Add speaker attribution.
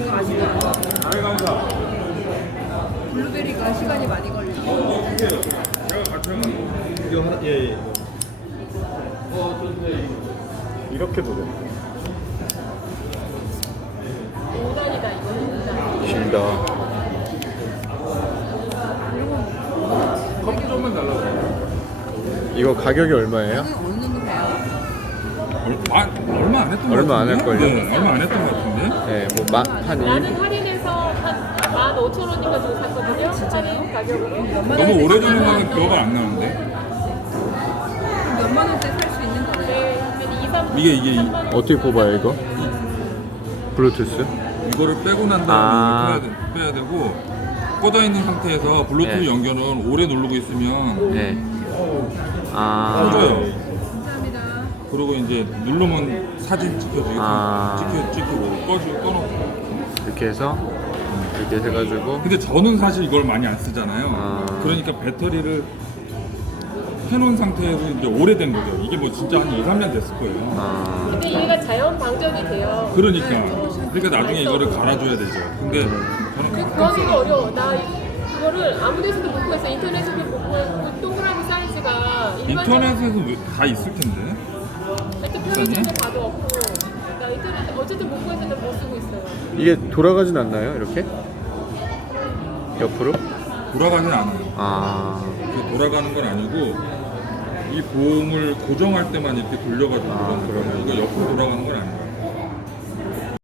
Speaker 1: 이거 맛있더라고. 블루베리가 시간이 많이 걸려.
Speaker 2: 이거 하나 예. 이렇게도 돼.
Speaker 3: 5단이다 이거는.
Speaker 2: 길다.
Speaker 4: 커피 좀만 달라고.
Speaker 2: 이거 가격이 얼마예요?
Speaker 1: 어느 정도 돼요?
Speaker 4: 얼마 안 했던 것
Speaker 2: 얼마 안
Speaker 4: 같은데?
Speaker 2: 할걸요?
Speaker 4: 네, 얼마 안 했던 것 같은데?
Speaker 2: 네, 한
Speaker 3: 나는 할인해서 한 15,000원인가 주고 샀거든요. 할인 가격으로.
Speaker 4: 너무 오래전에 사는 기억가 안 나는데?
Speaker 1: 몇만 원대 살 수 있는 거네.
Speaker 3: 네, 한 2, 3,
Speaker 4: 이게
Speaker 3: 3만 원.
Speaker 2: 어떻게 뽑아요 이거? 블루투스?
Speaker 4: 이거를 빼고 난 다음에 빼야 되고 꽂아 있는 상태에서 블루투스
Speaker 2: 네.
Speaker 4: 연결은 오래 누르고 있으면
Speaker 2: 네.
Speaker 4: 꺼져요.
Speaker 1: 감사합니다.
Speaker 4: 그리고 이제 누르면 사진 찍히고 꺼놓고.
Speaker 2: 이렇게 해서 이렇게 해가지고
Speaker 4: 근데 저는 사실 이걸 많이 안 쓰잖아요. 그러니까 배터리를 해놓은 상태에서 이제 오래된 거죠. 이게 뭐 진짜 한 2, 3년 됐을 거예요.
Speaker 3: 근데 얘가 자연 방전이 돼요.
Speaker 4: 그러니까 나중에 이거를 갈아줘야 되죠. 근데 저는
Speaker 3: 구하기가 어려워. 나 이거를 아무 데서도 못 구했어. 인터넷에도 못 구했고 동그라미 사이즈가
Speaker 4: 인터넷에서 다 있을 텐데.
Speaker 3: 하여튼 편의점에 가도 없고 나 인터넷 어쨌든 못 구해서 못 쓰고 있어요.
Speaker 2: 이게 돌아가진 않나요 이렇게? 옆으로?
Speaker 4: 돌아가진 않아요. 이게 돌아가는 건 아니고 이 보험을 고정할 때만 이렇게 돌려가지고 그러는 거예요. 이거 옆으로 돌아가는 건 아니에요.